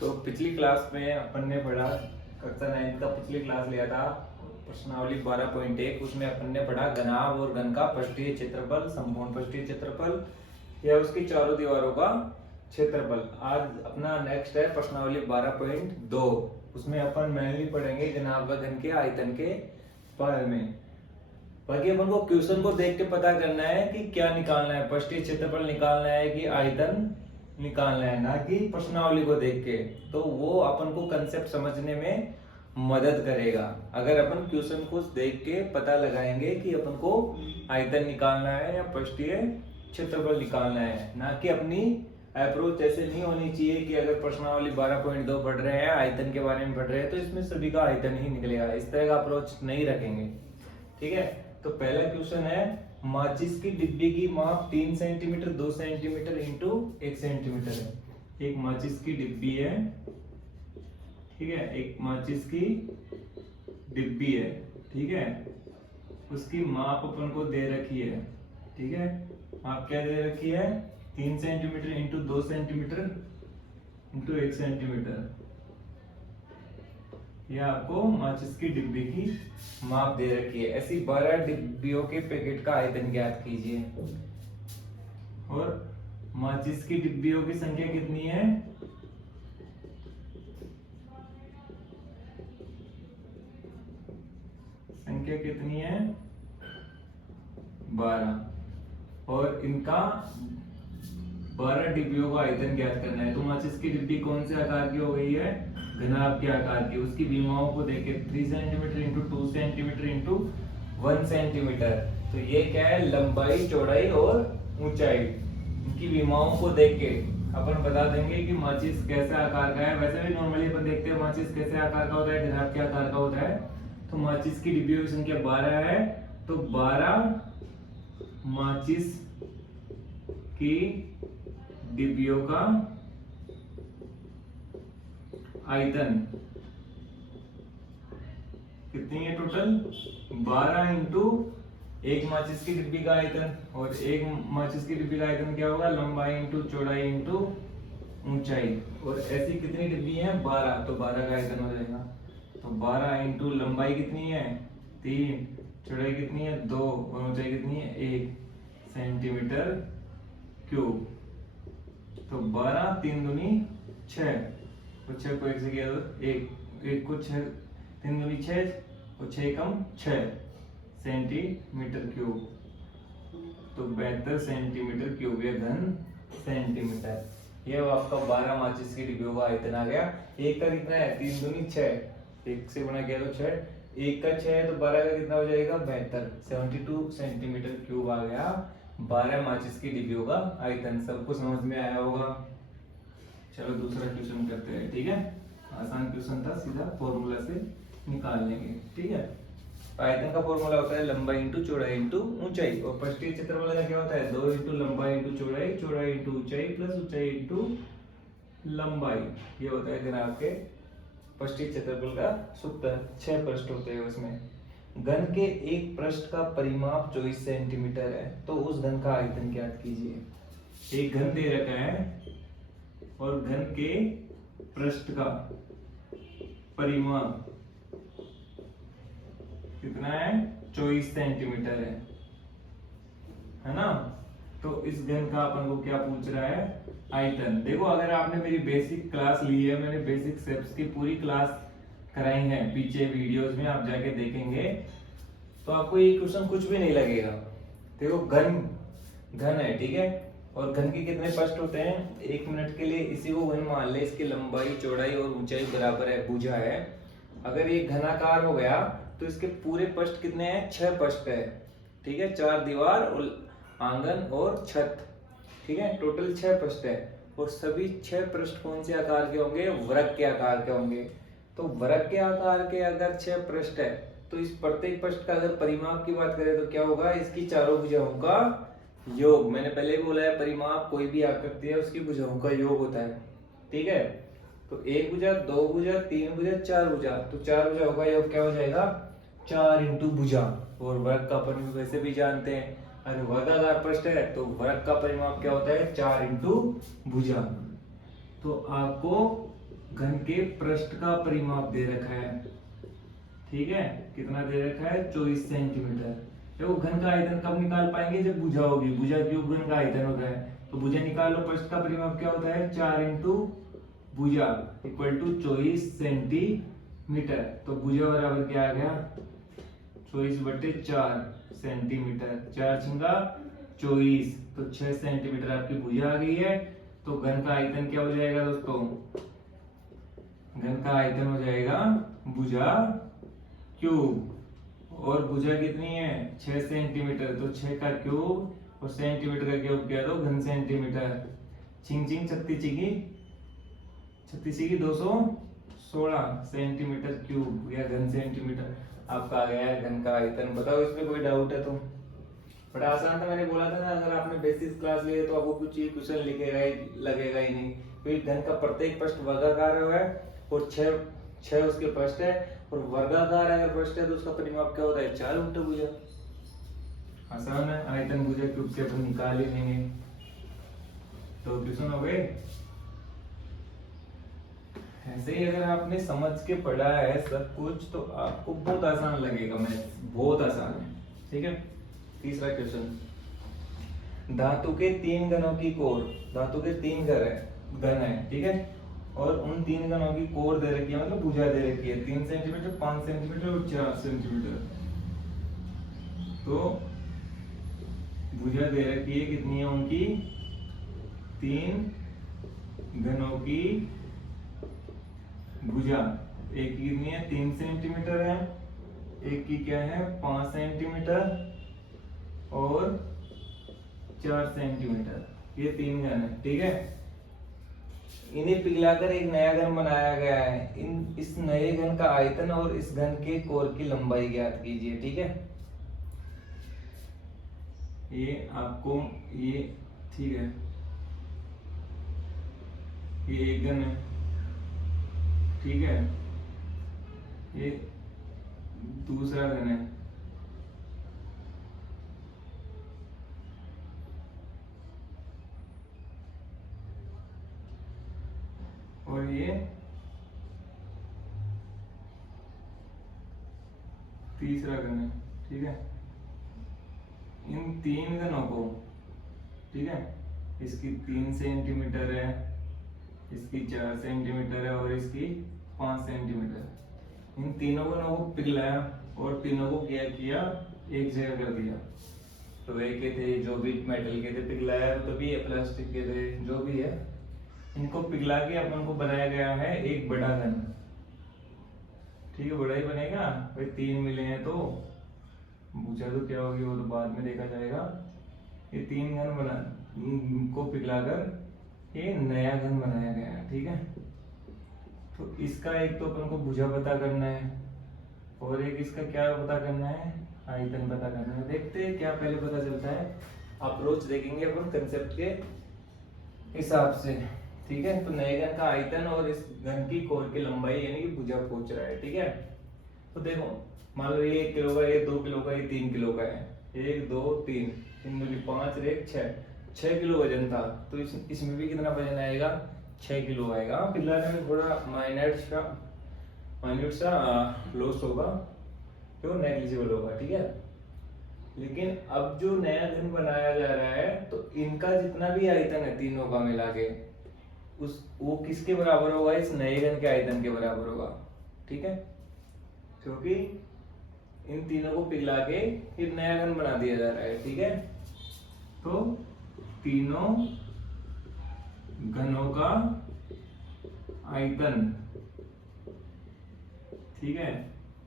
तो पिछली क्लास में अपन ने पढ़ा, कक्षा 9 का पिछली क्लास लिया था प्रश्नावली 12.1। उसमें अपन ने पढ़ा घनाभ और घन का पृष्ठीय क्षेत्रफल, संपूर्ण पृष्ठीय क्षेत्रफल या उसकी चारों दीवारों का क्षेत्रफल। आज अपना नेक्स्ट है प्रश्नावली 12.2। उसमें अपन मेनली पढ़ेंगे घनाभ व घन के आयतन के बारे में। बाकी अपन को क्वेश्चन को देख के पता करना है कि क्या निकालना है, पृष्ठीय क्षेत्रफल निकालना है कि आयतन निकालना है, ना कि प्रश्नावली को देख के। तो वो अपन को कंसेप्ट समझने में मदद करेगा। अगर अपन क्वेश्चन को देख के पता लगाएंगे कि अपन को आयतन निकालना है या पृष्ठीय क्षेत्रफल निकालना है, ना कि अपनी अप्रोच ऐसे नहीं होनी चाहिए कि अगर प्रश्नावली 12.2 पढ़ रहे हैं, आयतन के बारे में पढ़ रहे हैं, तो इसमें सभी का आयतन ही निकलेगा। इस तरह का अप्रोच नहीं रखेंगे, ठीक है। तो पहला क्वेश्चन है, माचिस की डिब्बी की माप 3 सेंटीमीटर 2 सेंटीमीटर इंटू 1 सेंटीमीटर है। एक माचिस की डिब्बी है, ठीक है, एक माचिस की डिब्बी है, ठीक है। उसकी माप अपन को दे रखी है, ठीक है। माप क्या दे रखी है? 3 centimetre into 2 centimetre into 1 centimetre. ये आपको माचिस की डिब्बी की माप दे रखी है। ऐसी 12 डिब्बियों के पैकेट का आयतन ज्ञात कीजिए। और माचिस की डिब्बियों की संख्या कितनी है? संख्या कितनी है? 12। और इनका 12 डिब्बियों का आयतन ज्ञात करना है। तो माचिस की डिब्बी कौन से आकार की हो गई है? घनाभ के आकार की। उसकी विमाओं को देखे 3 centimetre into 2 centimetre into 1 centimetre. तो ये क्या है? लंबाई, चौड़ाई और ऊंचाई। इनकी विमाओं को देख के अपन बता देंगे कि माचिस कैसे आकार का है। वैसे भी नॉर्मली अपन देखते हैं माचिस कैसे आकार का होता है, घनाभ के आकार का होता है। तो माचिस की डिब्बियों की संख्या 12 है। तो 12 माचिस की डिब्बियों का आयतन कितनी है टोटल? 12 इंटू एक माचिस की डिब्बी का आयतन। और एक माचिस की डिब्बी का आयतन क्या होगा? लंबाई इंटू चौड़ाई इंटू ऊंचाई। और ऐसी कितनी डिब्बी है? 12। तो 12 का आयतन हो जाएगा। तो 12 इंटू लंबाई कितनी है? 3, चौड़ाई कितनी है? 2 और ऊंचाई कितनी है? 1 सेंटीमीटर क्यूब। तो 12 3 दूनी 6, तो 6 को 1 से किया तो 1 को 6, 3 दूनी 6 और 6 कम 6 सेंटीमीटर क्यूब। तो 72 सेंटीमीटर क्यूब या घन सेंटीमीटर। ये आपका 12 माचिस की डिब्बियों का आयतन आ गया। एक का कितना है? 3 दूनी 6, 1 से गुणा किया तो 6, 1 का 6 है तो 12 का कितना हो जाएगा? 72, 72 सेंटीमीटर क्यूब आ गया 12 माचिस की डिब्बियों का आयतन। सबको समझ में आया होगा। चलो दूसरा क्वेश्चन करते हैं, ठीक है। आसान क्वेश्चन था, सीधा फॉर्मूला से निकाल लेंगे, ठीक है। आयतन का फॉर्मूला होता है लंबाई इंटू चौड़ाई इंटू ऊंचाई। और पृष्ठीय क्षेत्रफल का क्या होता है? 2 इंटू लंबाई इंटू चौड़ाई, चौड़ाई इंटू ऊंचाई प्लस ऊंचाई इंटू लंबाई। ये होता है घनाभ के पृष्ठीय क्षेत्रफल का सूत्र। 6 पृष्ठ होते हैं उसमें। घन के एक पृष्ठ का परिमाप 24 सेंटीमीटर है। तो उस घन का आयतन ज्ञात कीजिए। एक घन दे रखा है और घन के पृष्ठ का परिमाप कितना है? 24 सेंटीमीटर है ना। तो इस घन का अपन को क्या पूछ रहा है? आयतन। देखो, अगर आपने मेरी बेसिक क्लास ली है, मैंने बेसिक स्टेप्स की पूरी क्लास कराई है पीछे वीडियोस में, आप जाके देखेंगे तो आपको ये क्वेश्चन कुछ भी नहीं लगेगा। देखो, घन है, ठीक है। और घन के कितने पृष्ठ होते हैं? 1 मिनट के लिए इसी को घन मान ले। इसकी लंबाई, चौड़ाई और ऊंचाई बराबर है, भुजा है। अगर ये घनाकार हो गया तो इसके पूरे पृष्ठ कितने हैं? 6 पृष्ठ है, ठीक है। 4 दीवार और आंगन और छत, ठीक है। टोटल 6 पृष्ठ है। और सभी 6 पृष्ठ कौन से आकार के होंगे? वृत्त के आकार के होंगे। तो वृत्त के आकार के अगर 6 पृष्ठ है तो इस प्रत्येक पृष्ठ का अगर परिमाप की बात करें तो क्या होगा? इसकी चारों भुजाओं का योग। मैंने पहले भी बोला है, परिमाप कोई भी आकृति है उसकी भुजाओं का योग होता है, ठीक है। तो 1 भुजा, 2 भुजा, 3 भुजा, 4 भुजा। तो 4 भुजाओं का योग क्या हो जाएगा? 4 इंटू भुजा। और वर्ग का अपन वैसे भी जानते हैं, अगर वर्गाकार पृष्ठ है तो वर्ग का परिमाप क्या होता है? 4 इंटू भुजा। तो आपको घन के पृष्ठ का परिमाप दे रखा है, ठीक है, कितना दे रखा है 24 सेंटीमीटर। देखो घन का आयतन कब निकाल पाएंगे, जब भुजा होगी, भुजा क्यूब घन का आयतन होता है, तो भुजा निकालो, पृष्ठ का परिमाप क्या होता है 4 इंटू भुजा इक्वल टू 24 सेंटीमीटर। तो भुजा बराबर क्या आ गया 24/4 सेंटीमीटर, 4 छिंगा 24, तो 6 सेंटीमीटर आपकी भुजा आ गई है। तो घन का आयतन क्या हो जाएगा दोस्तों, घन का आयतन हो जाएगा भुजा क्यूब, और भुजा कितनी है 6 सेंटीमीटर, तो 6 का क्यूब और सेंटीमीटर का क्यूब क्या दो घन सेंटीमीटर, छिंग छिंग 36 216 सेंटीमीटर क्यूब या घन सेंटीमीटर आपका आ गया है घन का आयतन। बताओ इसमें कोई डाउट है तो? बड़ा आसान था, मैंने बोला था ना, अगर आपने बेसिक क्लास ली है तो आपको कुछ ये क्वेश्चन लिखेगा ही लगेगा ही नहीं, क्योंकि घन का प्रत्येक पृष्ठ वर्गाकार है और 6 उसके पृष्ठ है, और वर्गाकार अगर पृष्ठ है तो उसका परिमाप क्या होता है 4 उल्टा भुजा। आसान है, आयतन भुजा क्यूब से अपन निकाल ही लेंगे। तो क्वेश्चन हो गए। ऐसे ही अगर आपने समझ के पढ़ा है सब कुछ तो आपको बहुत आसान लगेगा, मैथ्स बहुत आसान है, ठीक है। तीसरा क्वेश्चन, धातु के 3 घनों की कोर, धातु के 3 घन है, ठीक है, और उन 3 घनों की कोर दे रखी है, मतलब भुजा दे रखी है 3 सेंटीमीटर, 5 सेंटीमीटर और 4 सेंटीमीटर। तो भुजा दे रखी है कितनी है उनकी 3 घनों की भुजा, एक की कितनी है 3 सेंटीमीटर है, एक की क्या है 5 सेंटीमीटर और 4 सेंटीमीटर, ये 3 घन है, ठीक है। इन्हें पिघलाकर एक नया घन बनाया गया है, इस नए घन का आयतन और इस घन के कोर की लंबाई ज्ञात कीजिए, ठीक है। ये आपको ये ठीक है, ये एक घन है, ठीक है, ये दूसरा घन है, और ये तीसरा घन है, ठीक है। इन 3 घनों को, ठीक है, इसकी 3 सेंटीमीटर है, इसकी 4 सेंटीमीटर है और इसकी 5 सेंटीमीटर, इन तीनों घनों को पिघलाया और तीनों को क्या किया एक जगह कर दिया। तो एक के थे जो भी मेटल के थे पिघलाया, तो भी प्लास्टिक के थे जो भी है, इनको पिघला के अपन को बनाया गया है एक बड़ा घन, ठीक है, बड़ा ही बनेगा भाई। 3 मिले हैं तो भुजा तो क्या होगी वो तो बाद में देखा जाएगा। ये 3 घन बना को पिघलाकर ये नया घन बनाया गया है, ठीक है। तो इसका एक तो अपन को भुजा पता करना है और एक इसका क्या पता करना है आयतन पता करना है। देखते हैं क्या पहले पता चलता है, अप्रोच देखेंगे अपन कंसेप्ट के हिसाब से, ठीक है। तो नए घन का आयतन और इस घन की कोर की लंबाई यानी कि भुजा पूछ रहा है, ठीक है। तो देखो मान लो ये 1 किलो का, ये 2 किलो का, ये 3 किलो का है, 1 2 3 3 दूनी 5 1 6 किलो वजन था, तो इसमें भी कितना वजन आएगा 6 किलो आएगा। पिघलाने में थोड़ा माइन्यूट सा लॉस होगा, तो नेग्लिजिबल होगा, ठीक है। लेकिन अब जो नया घन बनाया जा रहा है तो इनका जितना भी आयतन है तीनों का मिला के वो किसके बराबर होगा, इस नए घन के आयतन के बराबर होगा, ठीक है। क्योंकि इन तीनों को पिघला के फिर नया घन बना दिया जा रहा है, ठीक है। तो तीनों घनों का आयतन, ठीक है,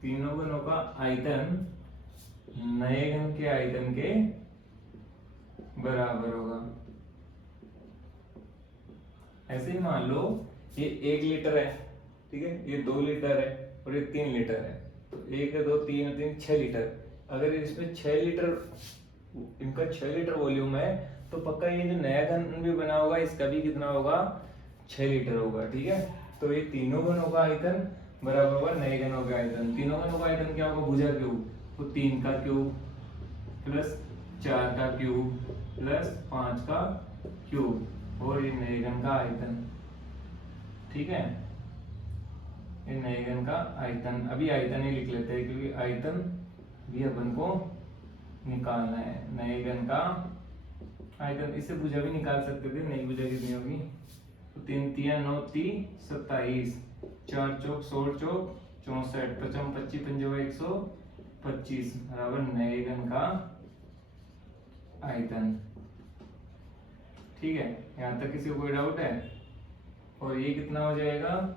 तीनों घनों का आयतन नए घन के आयतन के बराबर होगा। ऐसे ही मान लो ये 1 लीटर है, ठीक है, ये 2 लीटर है और ये 3 लीटर है, तो 1 2 3 3 6 लीटर। अगर इसमें 6 लीटर, इनका 6 लीटर वॉल्यूम है, तो पक्का ये जो नया घन भी बना होगा इसका भी कितना होगा 6 लीटर होगा, ठीक है। तो ये तीनों घनों का आयतन बराबर होगा नए घनों का आयतन। तीनों घनों का आयतन क्या होगा भुजा क्यूब, तो 3 का क्यूब प्लस 4 का क्यूब प्लस 5 का क्यूब और ये नए घन का आयतन, ठीक है। ये नए घन का आयतन, अभी आयतन ही लिख लेते हैं क्योंकि आयतन भी अपन को निकालना है। नए घन का आयतन, इससे भुजा भी निकाल सकते थे, नई भुजा कितनी होगी, तो 3 तिया 9 ती 27, 4 चौक 16 चौक 64, 55 25 पंजे 125 बराबर नए घन का आयतन। ठीक है, यहाँ तक किसी को कोई डाउट है? और ये कितना हो जाएगा,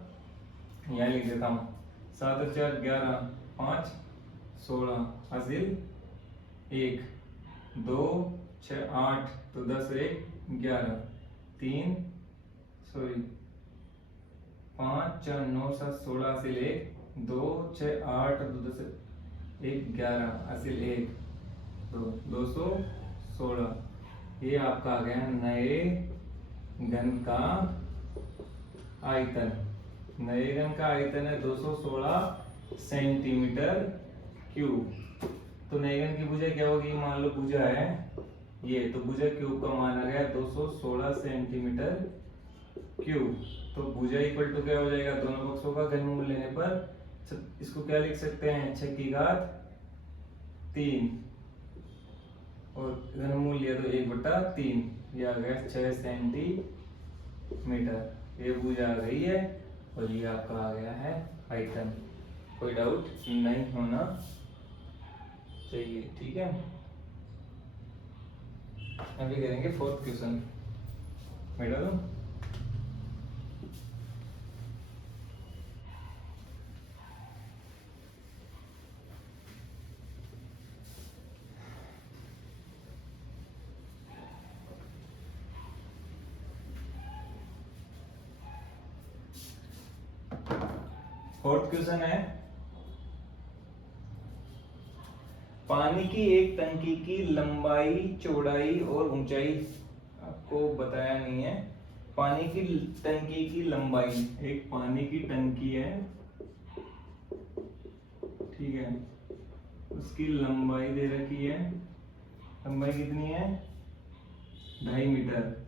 यहाँ लिख देता हूँ, 7 और 4 11, 5 16 हासिल 1 2 6 8, तो 10 और 1 11, 3 सॉरी 5 4 9 7 16 हासिल 1 2 6 8 2 10 1 11 हासिल 1 2 216। ये आपका आ गया नए घन का आयतन। नए घन का आयतन है 216 सेंटीमीटर क्यूब। तो नए घन की भुजा क्या होगी, मान लो भुजा है ये, तो भुजा क्यूब का मान आ गया 216 सेंटीमीटर क्यूब। तो भुजा इक्वल टू क्या हो जाएगा, दोनों पक्षों का घनमूल लेने पर इसको क्या लिख सकते हैं, 6 की घात 3 और घनमूल लिया तो 1/3, ये आ गया 6 सेंटीमीटर। ये भुजा आ गई है और ये आपका आ गया है आयतन। कोई डाउट नहीं होना चाहिए, ठीक है। अभी करेंगे 4th क्वेश्चन, बेटा दो। फोर्थ क्वेश्चन है, पानी की एक टंकी की लंबाई चौड़ाई और ऊंचाई आपको बताया नहीं है। पानी की टंकी की लंबाई, एक पानी की टंकी है, ठीक है, उसकी लंबाई दे रखी है, लंबाई कितनी है 2.5 मीटर,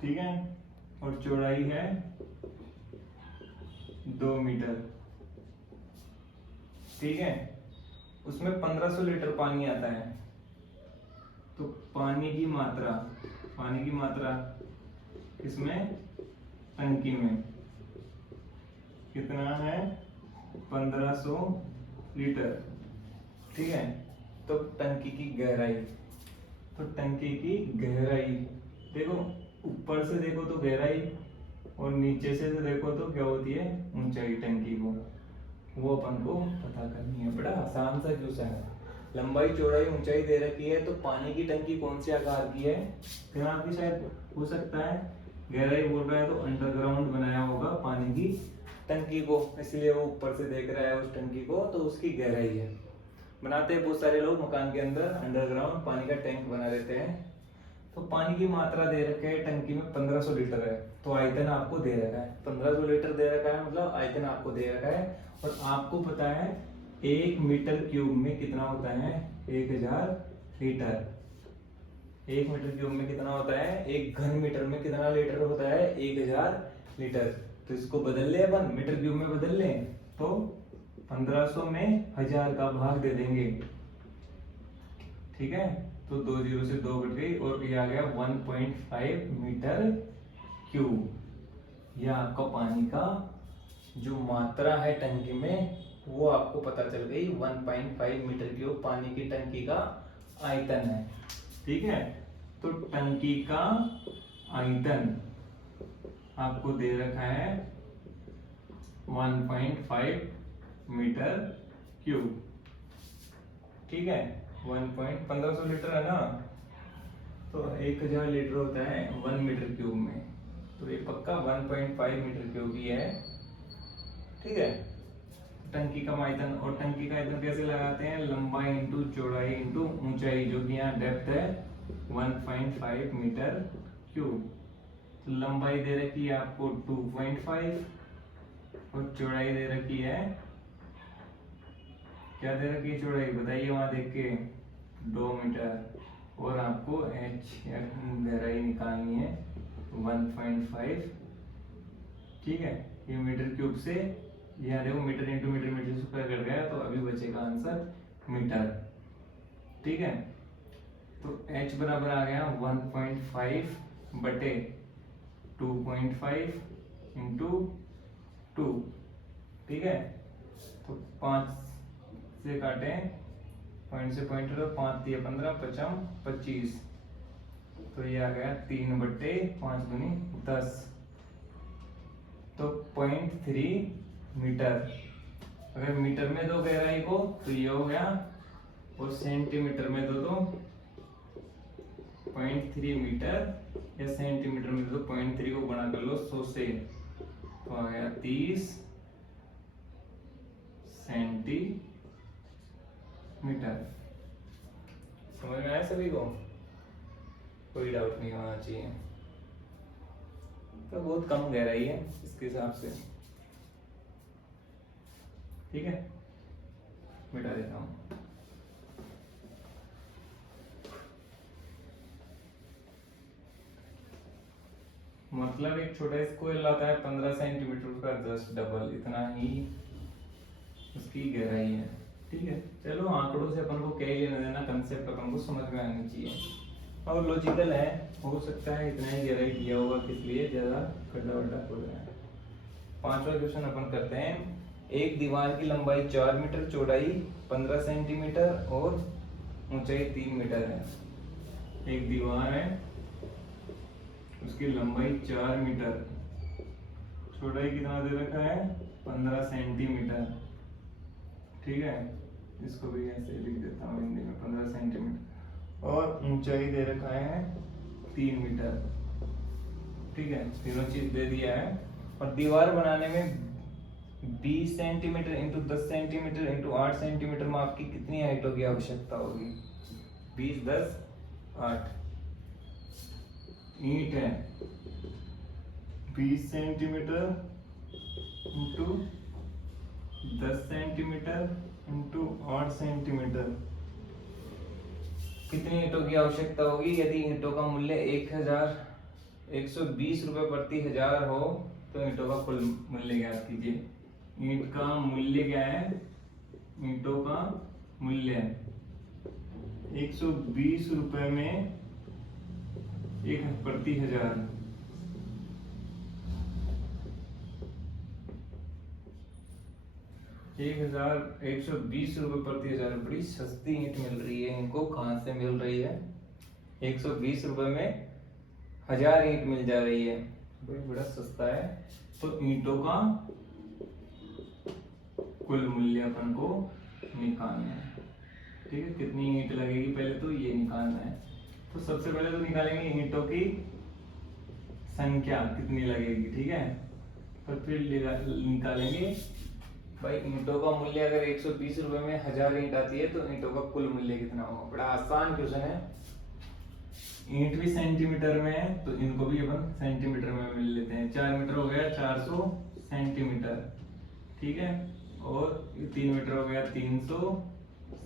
ठीक है, और चौड़ाई है 2 मीटर, ठीक है। उसमें 1500 लीटर पानी आता है। तो पानी की मात्रा इसमें टंकी में कितना है 1500 लीटर, ठीक है। तो टंकी की गहराई, देखो ऊपर से देखो तो गहराई और नीचे से देखो तो क्या होती है ऊंचाई टंकी को, वो अपन को पता करनी है। बड़ा आसान सा क्वेश्चन है। लंबाई चौड़ाई ऊंचाई दे रखी है, तो पानी की टंकी कौन से आकार की है, फिर आपकी शायद हो सकता है गहराई बोल रहा है तो अंडरग्राउंड बनाया होगा पानी की टंकी को, इसलिए वो ऊपर से देख रहा है उस टंकी को, तो उसकी गहराई है। बनाते हैं बहुत सारे लोग मकान के अंदर अंडरग्राउंड पानी का टैंक बना देते हैं। तो पानी की मात्रा दे रखा है टंकी में 1500 लीटर है, तो आयतन आपको दे रखा है 1500 लीटर दे रखा है, मतलब आयतन आपको दे रखा है। और आपको पता है 1 मीटर क्यूब में कितना होता है 1000 लीटर। 1 मीटर क्यूब में कितना होता है, 1 घन मीटर में कितना लीटर होता है 1000 लीटर। तो इसको बदल ले अपन, मीटर क्यूब में बदल लें तो 1500 में 1000 का भाग दे देंगे, ठीक है। तो 2 0 से 2 कट गई और ये आ गया 1.5 मीटर क्यूब। यह आपका पानी का जो मात्रा है टंकी में वो आपको पता चल गई, 1.5 मीटर क्यूब पानी की टंकी का आयतन है, ठीक है। तो टंकी का आयतन आपको दे रखा है 1.5 मीटर क्यूब, ठीक है। 1500 लीटर है ना, तो 1000 लीटर होता है 1 मीटर क्यूब में, तो ये पक्का 1.5 मीटर क्यूब ही है, ठीक है। टंकी का आयतन, और टंकी का आयतन कैसे लगाते हैं, लंबाई इंटू चौड़ाई इंटू ऊंचाई, जो कि यहाँ डेप्थ है 1.5 मीटर क्यूब। तो लंबाई दे रखी है आपको 2.5 और चौड़ाई दे रखी है, क्या दे रखी है चौड़ाई बताइए वहां देख के, 2 मीटर, और आपको एच या गहराई निकालनी है 1.5, ठीक है, ये मीटर क्यूब से यहाँ देखो metre into metre metre square कर गया, तो अभी बचेगा आंसर मीटर। ठीक है, तो h बराबर आ गया 1.5 बटे 2.5 इंटू 2। ठीक है, तो 5 से काटे, पॉइंट से पॉइंट करो, 5 दिया 15, 5 25, तो ये आ गया 3 बटे 5 दूनी 10, तो 0.3 मीटर। अगर मीटर में दो गहराई को तो ये हो गया, और सेंटीमीटर में दो तो 0.3 मीटर, या सेंटीमीटर में दो 0.3 को गुणा कर लो 100 से, तो आ गया 30 सेंटीमीटर। समझ में आया सभी को? कोई डाउट नहीं होना चाहिए। तो बहुत कम गहराई है इसके हिसाब से। ठीक है, मिटा देता हूं। मतलब एक छोटा स्क्वायर आता है 15 सेंटीमीटर का, जस्ट डबल इतना ही उसकी गहराई है। ठीक है, चलो आंकड़ों से अपन को क्या ही लेना देना, कंसेप्ट अपन को समझ में आनी चाहिए। और लॉजिकल है, हो सकता है इतना ही गहराई दिया होगा, किस लिए ज्यादा गड्ढा वड्ढा खोल रहा है। 5वां क्वेश्चन अपन करते हैं। एक दीवार की लंबाई 4 मीटर, चौड़ाई 15 सेंटीमीटर और ऊंचाई 3 मीटर है। एक दीवार है, उसकी लंबाई 4 मीटर, चौड़ाई कितना दे रखा है 15 सेंटीमीटर। ठीक है, इसको भी ऐसे लिख देता हूँ हिंदी में, 15 सेंटीमीटर, और ऊंचाई दे रखा है 3 मीटर। ठीक है, तीनों चीज दे दिया है। और दीवार बनाने में 20 centimetre into 10 centimetre into 8 centimetre माप की कितनी हाइटों की आवश्यकता होगी? 20 10 8। ईंट है 20 centimetre into 10 centimetre into 8 centimetre, कितनी ईंटों की आवश्यकता होगी? यदि ईंटों का मूल्य 1,120 रुपए प्रति हजार हो तो ईंटों का कुल मूल्य ज्ञात कीजिए। ईंट का मूल्य क्या है? ईंटों का मूल्य 120 रुपए में 1 प्रति हजार। ₹1,120 प्रति हजार। बड़ी सस्ती ईंट मिल रही है इनको। कहाँ से मिल रही है? 120 रुपए में 1000 ईंट मिल जा रही है, बड़ा सस्ता है। तो ईंटों का कुल मूल्य अपन को निकालना है। ठीक है, कितनी ईंट लगेगी पहले तो ये निकालना है। तो सबसे पहले तो निकालेंगे ईंटों की संख्या कितनी लगेगी। ठीक है, तो फिर निकालेंगे भाई ईंटों का मूल्य। अगर 120 रुपए में 1000 ईंट आती है तो ईंटों का कुल मूल्य कितना होगा? बड़ा आसान क्वेश्चन है। ईंट भी सेंटीमीटर में है तो इनको भी अपन सेंटीमीटर में मिल लेते हैं। 4 मीटर हो गया 400 सेंटीमीटर। ठीक है, और 3 मीटर हो गया 300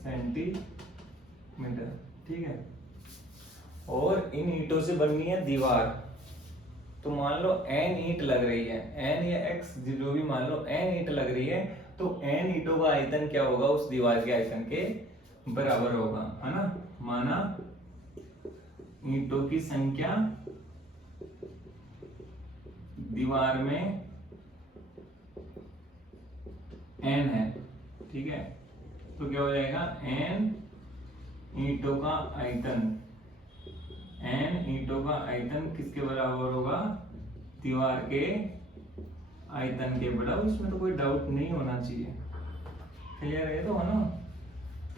सेंटीमीटर। ठीक है, और इन ईंटों से बननी है दीवार। तो मान लो n ईंट लग रही है, n या x जो भी मान लो n ईंट लग रही है, तो n ईंटों का आयतन क्या होगा? उस दीवार के आयतन के बराबर होगा, है ना। माना ईंटों की संख्या दीवार में n है। ठीक है, तो क्या हो जाएगा? n ईंटों का आयतन। n ईंटों का आयतन किसके बराबर होगा? दीवार के आयतन के बराबर। इसमें तो कोई डाउट नहीं होना चाहिए। क्लियर है तो, है ना।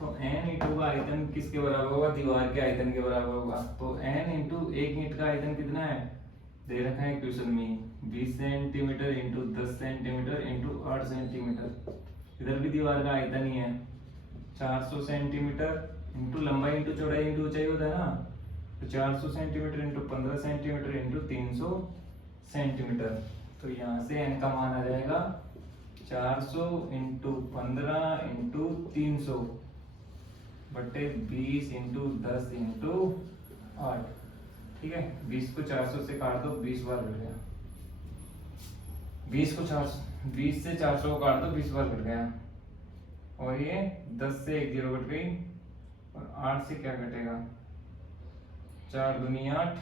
तो n ईंटों का आयतन किसके बराबर होगा? दीवार के आयतन के बराबर होगा। तो n इंटू एक ईंट का आयतन कितना है? दे रखा है क्वेश्चन में 20 centimetre into 10 centimetre into 8 centimetre. इधर भी दीवार का आयतन ही है 400 सेंटीमीटर इंटू लंबाई इंटू चौड़ाई इंटू ऊंचाई होता है ना। तो 400 centimetre into 15 centimetre into 300 centimetre. तो यहाँ से n का मान आ जाएगा 400 इंटू 15 इंटू 300 बटे 20 इंटू 10 इंटू 8। ठीक है, 20 को 400 से काट दो, 20 बार बढ़ गया। 20 से 400 को काट दो, 20 बार कट गया। और ये 10 से एक 0 कट गई, और 8 से क्या कटेगा, 4 दूनी 8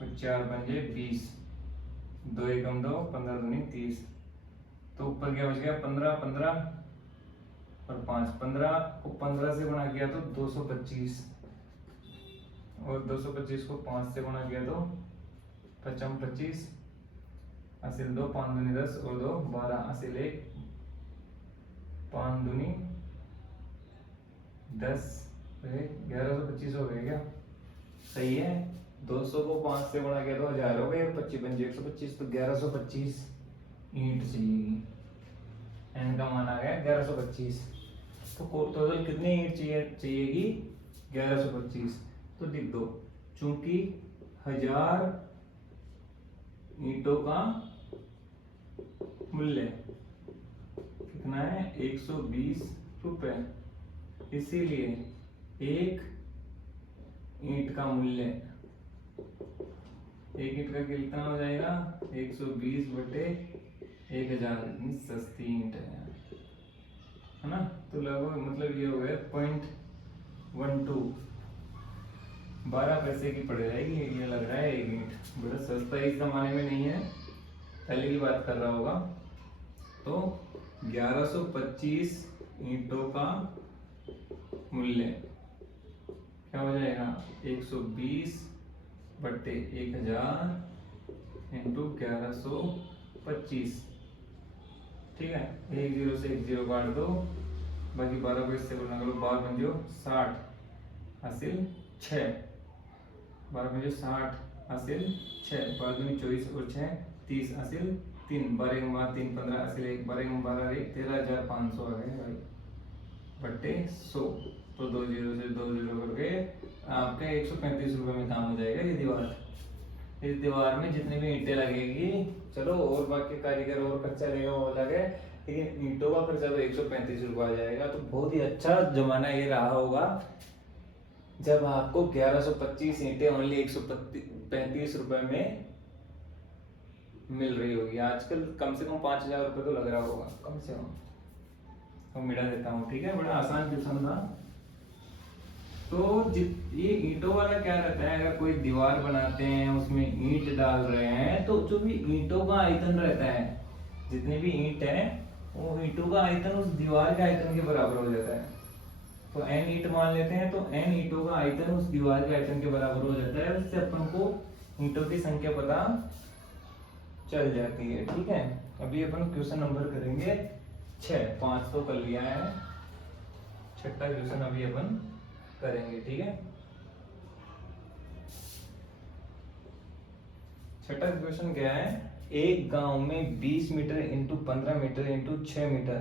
और 4 पंजे 20, 2 एकम 2, 15 दूनी 30। तो ऊपर क्या बच गया, 15 15 और 5, 15 को 15 से गुणा किया तो 225, और 225 को 5 से गुणा किया तो 55 25, असिल 2, 5 दूनी 10 और 2 12, असिल 1, 5 दूनी 10, 1125 हो गया क्या, सही है। 200 को 5 से गुणा किया तो 1000 हो गए, 25 पंजे 125, तो 1125 ईंट चाहिए। एन का मान आ गया 1125। तो टोटल कितनी ईंट चाहिएगी, 1125। तो लिख दो, चूंकि 1000 ईंटों का मूल्य कितना है, 120 रुपए, इसीलिए एक ईंट का मूल्य, एक ईंट का कितना हो जाएगा, 120 बटे 1000, इतनी सस्ती ईंट है ना। तो लगभग मतलब ये हो गया 0.12, 12 पैसे की पड़ जाएगी, ये लग रहा है एक ईंट। बड़ा सस्ता इस जमाने में नहीं है, पहले की बात कर रहा होगा। तो 1125 ईंटों का मूल्य क्या हो जाएगा, 120 बटे 1000 इंटू 1125, ठीक है। एक 0 से एक 0 काट दो, बाकी 12 को इससे गुणा करो, 12 पंजो 60, हासिल 6, 12 पंजो 60, हासिल 6, 12 दूनी 24 और 6 30, हासिल 3, 12 एक 3 15, हासिल 1, 12 एक 12 1, 13,500 आ गए भाई, बटे 100। तो 2 0 से 2 0 करके आपका 135 रुपए में काम हो जाएगा ये दीवार। इस दीवार में जितनी भी ईंटें लगेगी, चलो और बाकी कारीगर और खर्चा लेगा वो अलग है, लेकिन ईंटों का खर्चा तो 135 रुपये आ जाएगा। तो बहुत ही अच्छा जमाना ये रहा होगा जब आपको 1125 ईंटें ओनली 135 रुपए में मिल रही होगी। आजकल कम से कम 5000 रुपये तो लग रहा होगा कम से कम। तो मिला देता हूँ, ठीक है, बड़ा आसान क्वेश्चन था। तो ये ईंटों वाला क्या रहता है, अगर कोई दीवार बनाते हैं उसमें ईंट डाल रहे हैं, तो जो भी ईंटों का आयतन रहता है, जितनी भी ईंट है वो ईंटों का आयतन उस दीवार के आयतन के बराबर हो जाता है। तो n ईंट मान लेते हैं, तो n ईंटों का आयतन उस दीवार के आयतन के बराबर हो जाता है। उससे अपन को ईंटों की संख्या पता चल जाती है, ठीक है। अभी अपन क्वेश्चन नंबर करेंगे 6, 5 तो कर लिया है, छठा क्वेश्चन अभी अपन करेंगे, ठीक है। छठा क्वेश्चन क्या है, एक गांव में 20 metre into 15 metre into 6 metre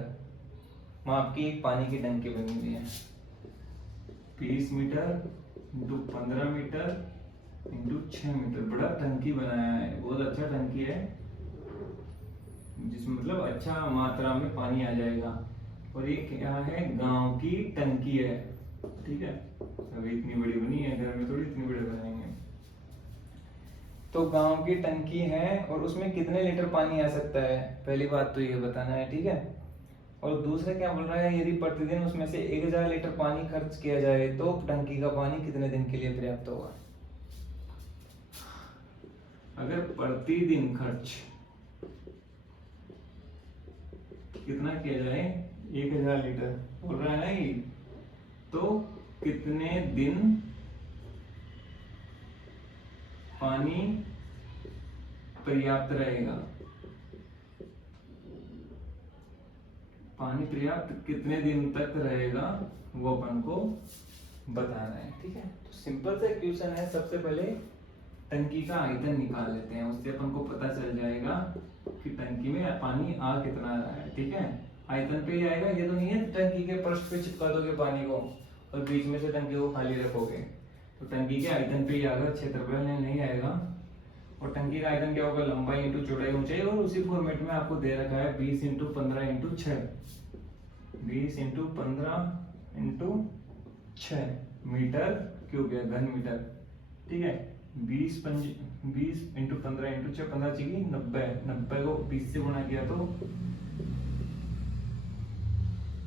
माप की एक पानी की टंकी बनी हुई है। 20 metre into 15 metre into 6 metre, बड़ा टंकी बनाया है, बहुत अच्छा टंकी है, जिसमें मतलब अच्छा मात्रा में पानी आ जाएगा। और ये क्या है, गांव की टंकी है, ठीक है। अभी इतनी बड़ी बनी है, घर में थोड़ी इतनी बड़ी बनाएंगे। तो गांव की टंकी है और उसमें कितने लीटर पानी आ सकता है, पहली बात तो ये बताना है, ठीक है। और दूसरा क्या बोल रहा है, यदि प्रतिदिन उसमें से 1000 लीटर पानी खर्च किया जाए तो टंकी का पानी कितने दिन के लिए पर्याप्त होगा। अगर प्रतिदिन खर्च कितना किया जाए, 1000 लीटर बोल रहा है ना ये, तो कितने दिन पानी पर्याप्त रहेगा, पानी पर्याप्त कितने दिन तक रहेगा वो अपन को बताना है, ठीक है। तो सिंपल सा क्वेश्चन है। सबसे पहले टंकी का आयतन निकाल लेते हैं, उससे अपन को पता चल जाएगा कि टंकी में पानी आ कितना रहा है, ठीक है। आयतन पे ही आएगा, ये तो नहीं है टंकी के पृष्ठ पे चिपका दोगे पानी को और बीच में से टंकी को खाली रखोगे, तो टंकी के आयतन पे ही आएगा, क्षेत्रफल नहीं आएगा। और टंकी का आयतन क्या होगा, लंबाई इंटू चौड़ाई ऊंचाई, और उसी फॉर्मेट में आपको दे रखा है 20 into 15 into 6, 20 into 15 into 6 metre cube है, घन मीटर, ठीक है। 20 इंटू 15 इंटू 6, 15 चीज़ 90, 90 को 20 से गुणा किया तो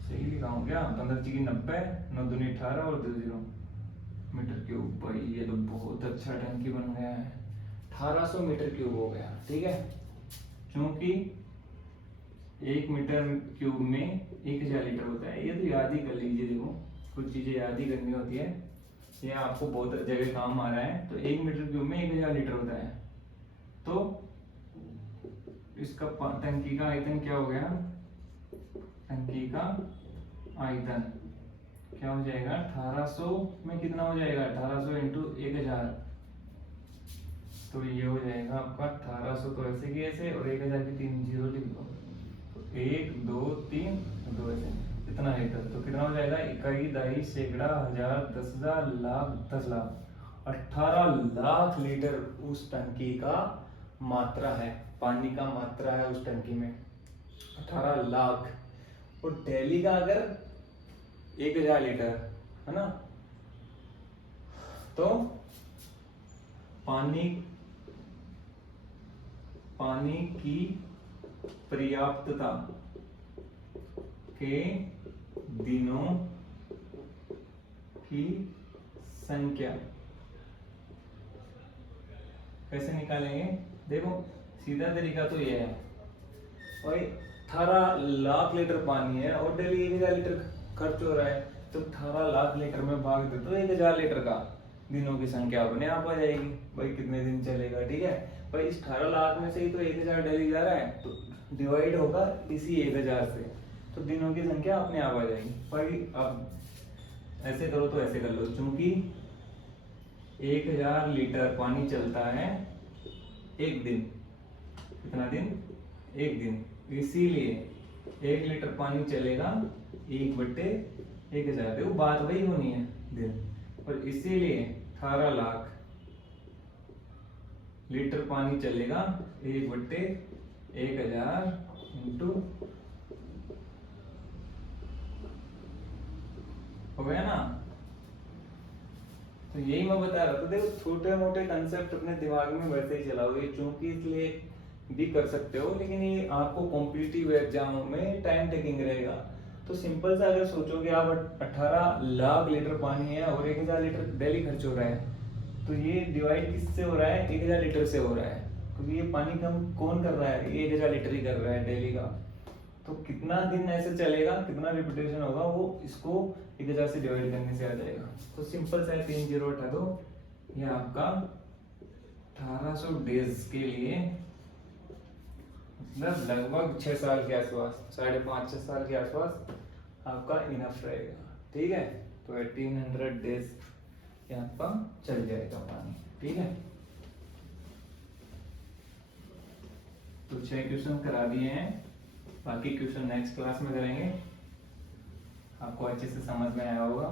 सही लिखा हूँ क्या, 15 चीज़ 90, 9 दूनी 18 और 2 0 मीटर क्यूब। भाई ये तो बहुत अच्छा टंकी बन गया है, 1800 मीटर क्यूब हो गया। ठीक है, क्योंकि 1 मीटर क्यूब में 1000 लीटर होता है। ये तो याद ही कर लीजिए, देखो कुछ चीजें याद ही करनी होती है, ये आपको बहुत जगह काम आ रहा है। तो 1 मीटर क्यूब में 1000 लीटर होता है, तो इसका टंकी का आयतन क्या हो गया, टंकी का आयतन क्या हो जाएगा, 1800 में कितना हो जाएगा, 1800 इंटू 1000, तो ये हो जाएगा आपका 1800, तो ऐसे की ऐसे, और 1000 की 3 जीरो लिख दो, 1 2 3 2 ऐसे, इतना लीटर। तो कितना हो जाएगा, इकाई, दहाई, सैकड़ा, हजार, 10,000, लाख, 10 लाख, 18 लाख लीटर उस टंकी का मात्रा है, पानी का मात्रा है उस टंकी में 18 लाख। और डेली का अगर 1000 लीटर है ना, तो पानी की पर्याप्तता के दिनों की संख्या कैसे निकालेंगे, देखो सीधा तरीका तो ये है, भाई 18 लाख लीटर पानी है और डेली 1000 लीटर खर्च हो रहा है, तो 18 लाख लीटर में भाग दे तो 1000 लीटर का दिनों की संख्या अपने आप आ जाएगी। भाई कितने दिन चलेगा, ठीक है भाई, इस 18 लाख में से ही तो 1000 डेली जा रहा है, तो डिवाइड होगा इसी 1000 से, तो दिनों की संख्या अपने आप आ जाएगी। भाई अब ऐसे करो तो ऐसे कर लो, क्योंकि 1000 लीटर पानी चलता है एक दिन, कितना दिन, एक दिन, इसीलिए 1 लीटर पानी चलेगा 1/1000, देखो बात वही होनी है दिन, और इसीलिए 18 लाख लीटर पानी चलेगा 1/1000 इंटू, हो गया ना। तो यही मैं बता रहा था, देखो छोटे मोटे कंसेप्ट अपने दिमाग में वैसे ही चलाओ, ये चूंकि इसलिए भी कर सकते हो, लेकिन ये आपको कॉम्पिटिटिव एग्जामों में टाइम टेकिंग रहेगा। तो सिंपल सा अगर सोचोगे आप 18 लाख लीटर पानी है और 1000 लीटर डेली खर्च हो रहा है, तो ये डिवाइड किससे हो रहा है, 1000 लीटर से हो रहा है, क्योंकि ये पानी कम कौन कर रहा है, ये 1000 लीटर ही कर रहा है डेली का। तो कितना दिन ऐसे चलेगा, कितना रिपीटेशन होगा, वो इसको 1000 से डिवाइड करने से आ जाएगा। तो सिंपल सा 3 जीरो हटा दो, ये आपका 1800 डेज के लिए, मतलब लगभग 6 साल के आसपास, 5.5-6 साल के आसपास आपका इनफ रहेगा। ठीक है, तो 1800 डेज ये आपका चल जाएगा पानी। ठीक है, तो 6 क्वेश्चन करा दिए हैं, बाकी क्वेश्चन नेक्स्ट क्लास में करेंगे। आपको अच्छे से समझ में आया होगा,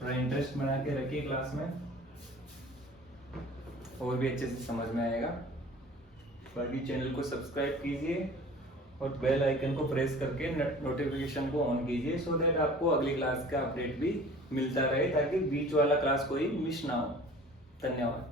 थोड़ा इंटरेस्ट बना के रखिए क्लास में, और भी अच्छे से समझ में आएगा। बाकी चैनल को सब्सक्राइब कीजिए और बेल आइकन को प्रेस करके नोटिफिकेशन को ऑन कीजिए, सो दैट आपको अगली क्लास का अपडेट भी मिलता रहे, ताकि बीच वाला क्लास कोई मिस ना हो। धन्यवाद।